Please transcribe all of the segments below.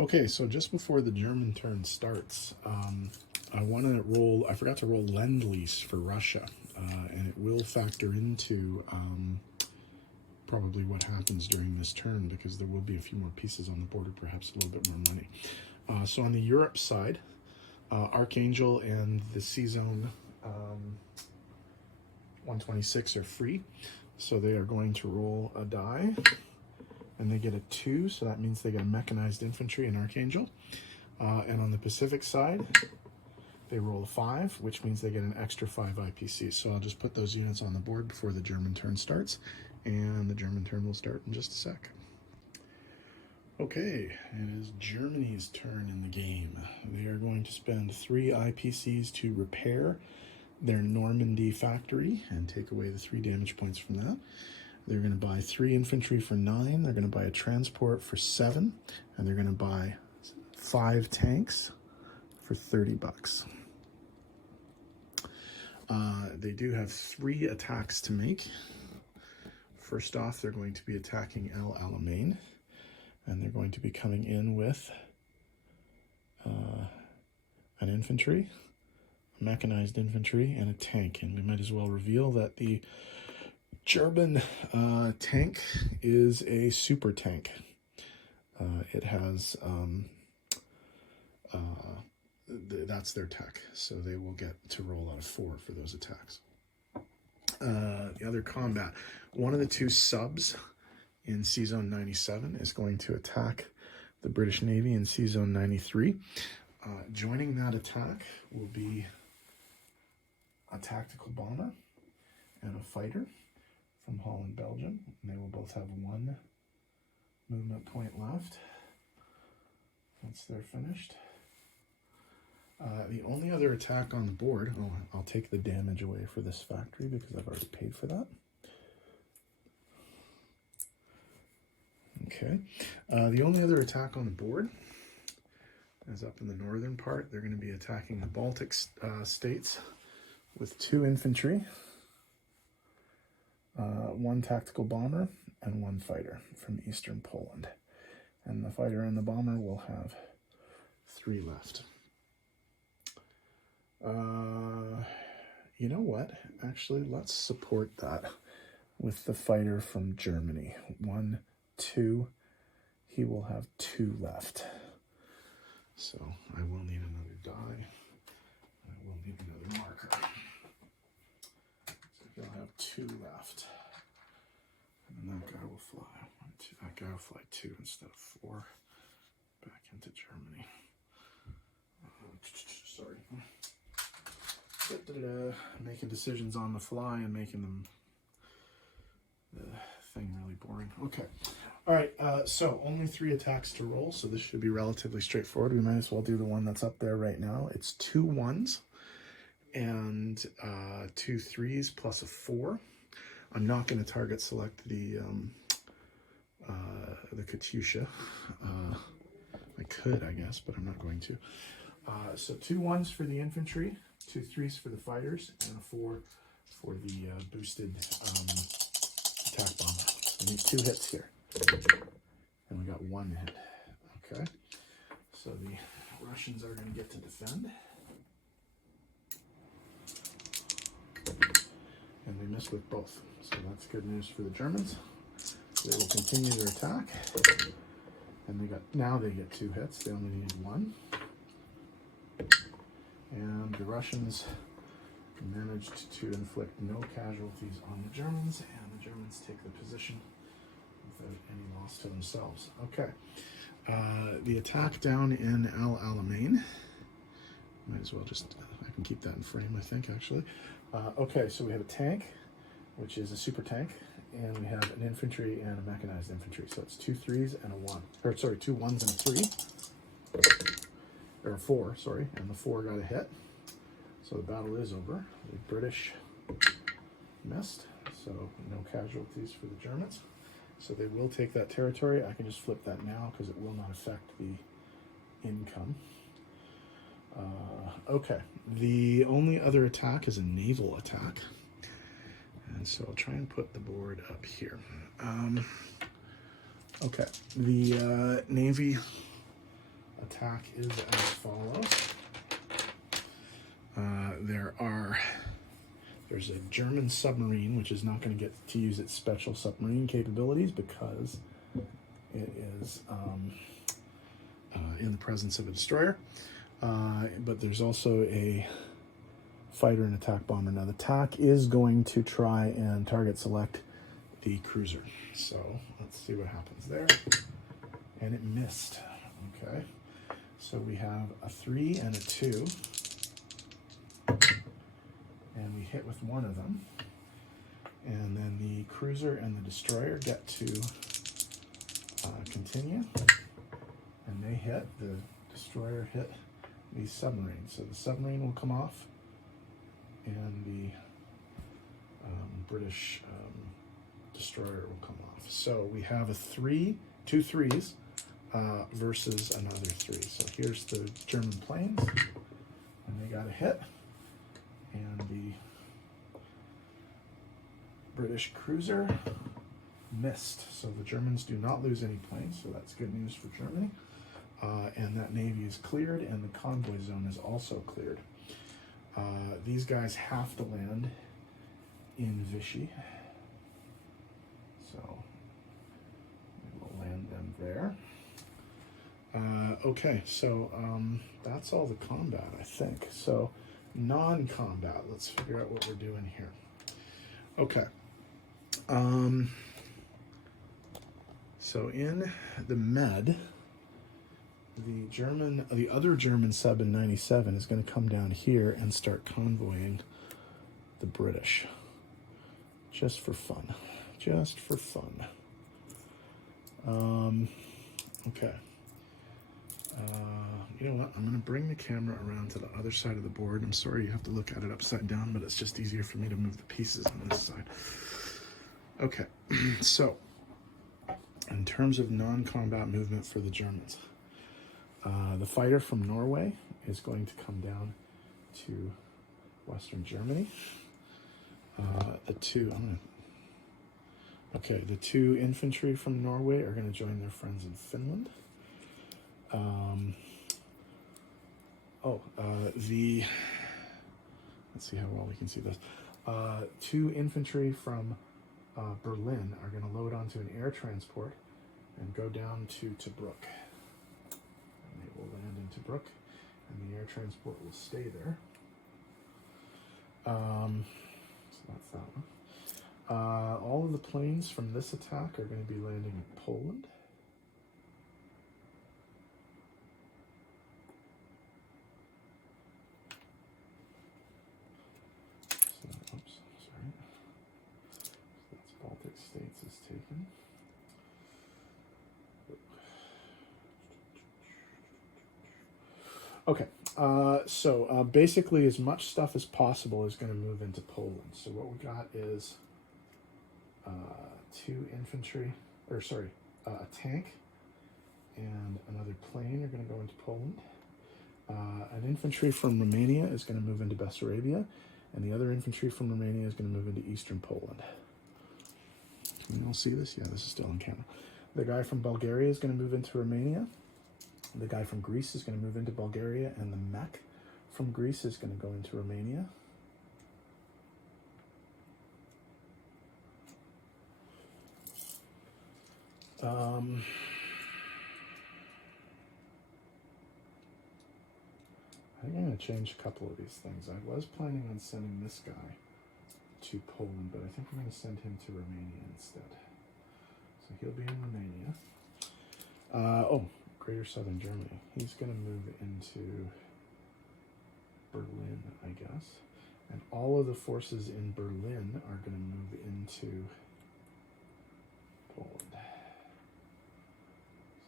Okay, so just before the German turn starts, I forgot to roll Lend-Lease for Russia, and it will factor into probably what happens during this turn because there will be a few more pieces on the board, or perhaps a little bit more money. So on the Europe side, Archangel and the C-Zone 126 are free, so they are going to roll a die. And they get a 2, so that means they get a mechanized infantry and Archangel. And on the Pacific side, they roll a 5, which means they get an extra 5 IPC. So I'll just put those units on the board before the German turn starts, and the German turn will start in just a sec. Okay, it is Germany's turn in the game. They are going to spend 3 IPCs to repair their Normandy factory and take away the 3 damage points from that. They're going to buy 3 infantry for 9. They're going to buy a transport for 7. And they're going to buy 5 tanks for 30 bucks. They do have 3 attacks to make. First off, they're going to be attacking El Alamein. And they're going to be coming in with an infantry, a mechanized infantry, and a tank. And we might as well reveal that the German tank is a super tank. It has, that's their tech, so they will get to roll out of 4 for those attacks. The other combat, one of the 2 subs in C-Zone 97 is going to attack the British Navy in C-Zone 93. Joining that attack will be a tactical bomber and a fighter from Holland, Belgium, and they will both have 1 movement point left once they're finished. The only other attack on the board, I'll take the damage away for this factory because I've already paid for that. Okay, the only other attack on the board is up in the northern part. They're going to be attacking the Baltic states with 2 infantry, 1 tactical bomber, and 1 fighter from eastern Poland. And the fighter and the bomber will have 3 left. You know what? Actually, let's support that with the fighter from Germany. 1, 2. He will have 2 left. So I will need another die. I will need another marker. So he'll have 2 left. And that guy will fly. That guy will fly 2 instead of 4. Back into Germany. Sorry. Making decisions on the fly and making them the thing really boring. Okay. All right. So only 3 attacks to roll. So this should be relatively straightforward. We might as well do the one that's up there right now. It's 2 1s and 2 3s plus a 4. I'm not going to target select the Katyusha. I could, I guess, but I'm not going to. So 2 1s for the infantry, 2 3s for the fighters, and a 4 for the boosted attack bomber. So we need 2 hits here. And we got 1 hit. Okay. So the Russians are going to get to defend. And they missed with both. So that's good news for the Germans. They will continue their attack. And now they get 2 hits. They only need 1. And the Russians managed to inflict no casualties on the Germans, and the Germans take the position without any loss to themselves. Okay. The attack down in El Alamein. Might as well just, I can keep that in frame, I think, actually. Okay, so we have a tank, which is a super tank, and we have an infantry and a mechanized infantry. So it's 2 3s and a 1. Or sorry, 2 1s and a 3. Or 4, sorry, and the 4 got a hit. So the battle is over. The British missed, so no casualties for the Germans. So they will take that territory. I can just flip that now because it will not affect the income. Okay, the only other attack is a naval attack. And so I'll try and put the board up here. Okay, the Navy attack is as follows. There's a German submarine, which is not going to get to use its special submarine capabilities because it is in the presence of a destroyer. But there's also a fighter and attack bomber. Now the attack is going to try and target select the cruiser. So let's see what happens there. And it missed. Okay. So we have a 3 and a 2. And we hit with one of them. And then the cruiser and the destroyer get to continue. And they hit. The destroyer hit the submarine. So the submarine will come off. And the British destroyer will come off. So we have a 3, 2 3s versus another 3. So here's the German planes. And they got a hit. And the British cruiser missed. So the Germans do not lose any planes, so that's good news for Germany. And that navy is cleared, and the convoy zone is also cleared. These guys have to land in Vichy. So we'll land them there. Okay, so that's all the combat, I think. So non-combat, let's figure out what we're doing here. Okay. So in the Med, the other German sub in 97 is going to come down here and start convoying the British. Just for fun. Just for fun. Okay. You know what? I'm going to bring the camera around to the other side of the board. I'm sorry you have to look at it upside down, but it's just easier for me to move the pieces on this side. Okay, so in terms of non-combat movement for the Germans, the fighter from Norway is going to come down to Western Germany. The two infantry from Norway are going to join their friends in Finland. Let's see how well we can see this. 2 infantry from Berlin are going to load onto an air transport and go down to Tobruk. And they will land in Tobruk, and the air transport will stay there. So that's that one. All of the planes from this attack are going to be landing in Poland. States is taken. Okay, so basically as much stuff as possible is going to move into Poland. So what we got is 2 infantry, a tank and another plane are going to go into Poland. An infantry from Romania is going to move into Bessarabia, and the other infantry from Romania is going to move into eastern Poland. Can you all see this? Yeah, this is still on camera. The guy from Bulgaria is going to move into Romania. The guy from Greece is going to move into Bulgaria, and the mech from Greece is going to go into Romania. I think I'm going to change a couple of these things. I was planning on sending this guy to Poland, but I think I'm going to send him to Romania instead. So he'll be in Romania. Greater Southern Germany. He's going to move into Berlin, I guess. And all of the forces in Berlin are going to move into Poland.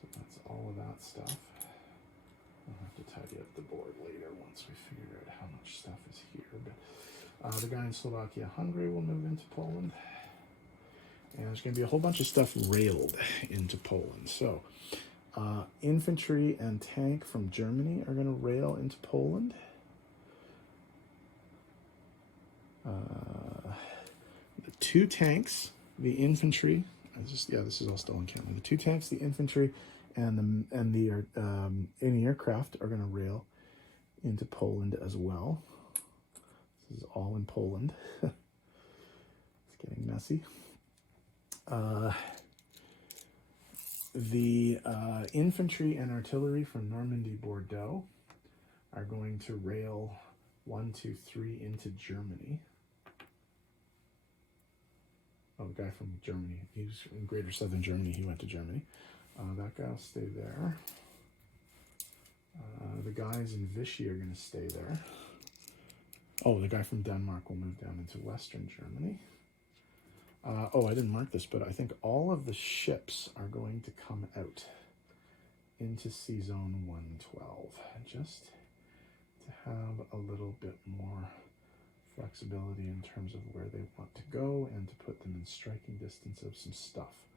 So that's all of that stuff. I'll have to tidy up the board later once we figure out how much stuff is here. But the guy in Slovakia, Hungary will move into Poland. And there's going to be a whole bunch of stuff railed into Poland. So infantry and tank from Germany are going to rail into Poland. The 2 tanks, the infantry, this is all still on camera. The 2 tanks, the infantry, and any aircraft are going to rail into Poland as well. This is all in Poland. It's getting messy. The infantry and artillery from Normandy, Bordeaux are going to rail 1, 2, 3 into Germany. Oh, the guy from Germany. He's in Greater Southern Germany. He went to Germany. That guy will stay there. The guys in Vichy are going to stay there. Oh, the guy from Denmark will move down into Western Germany. Oh, I didn't mark this, but I think all of the ships are going to come out into Sea Zone 112, just to have a little bit more flexibility in terms of where they want to go and to put them in striking distance of some stuff.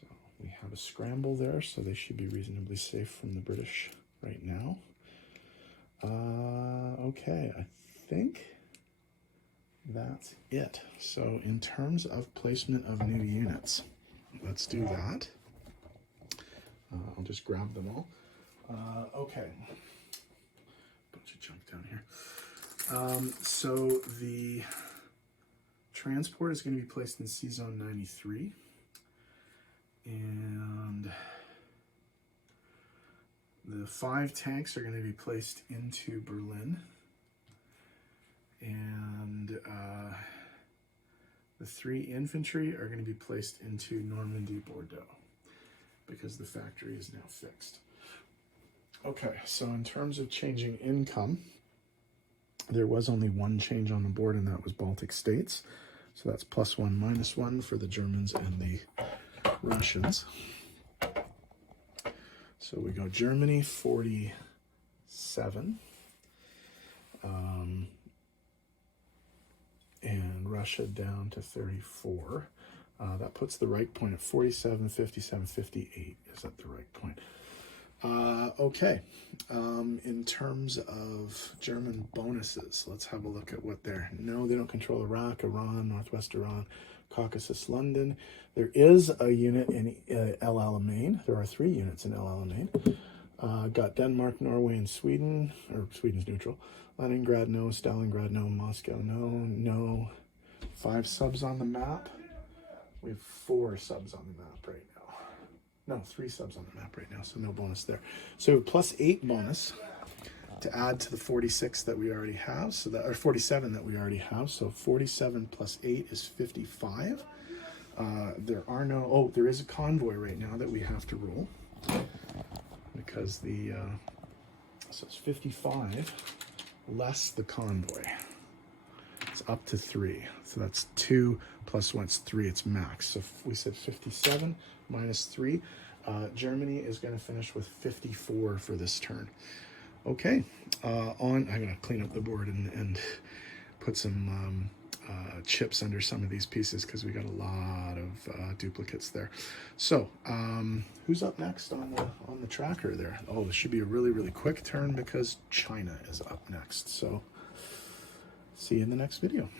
So we have a scramble there, so they should be reasonably safe from the British right now. Okay, I think that's it. So in terms of placement of new units, let's do that. I'll just grab them all. Okay, bunch of junk down here. So the transport is going to be placed in Sea Zone 93, and the 5 tanks are going to be placed into Berlin, and the 3 infantry are going to be placed into Normandy, Bordeaux, because the factory is now fixed. Okay, so in terms of changing income, there was only one change on the board, and that was Baltic states. So that's +1, -1 for the Germans and the Russians. So we go Germany 47, and Russia down to 34. That puts the right point at 47, 57, 58 is at the right point. Okay, in terms of German bonuses, let's have a look at what they're... No, they don't control Iraq, Iran, Northwest Iran, Caucasus, London. There is a unit in El Alamein. There are 3 units in El Alamein. Got Denmark, Norway, and Sweden, or Sweden's neutral. Leningrad, no. Stalingrad, no. Moscow, no. No. 5 subs on the map. We have 4 subs on the map right now. No, 3 subs on the map right now, so no bonus there. So +8 bonus to add to the 46 that we already have, so that, or 47 that we already have. So 47 + 8 is 55. There are no... Oh, there is a convoy right now that we have to roll, because the... so it's 55 less the convoy. It's up to 3. So that's 2 + 1, it's 3, it's max. So we said 57 -3. Germany is going to finish with 54 for this turn. Okay, I'm going to clean up the board and put some chips under some of these pieces, because we got a lot of duplicates there. So who's up next on the tracker there? Oh, this should be a really, really quick turn, because China is up next. So see you in the next video.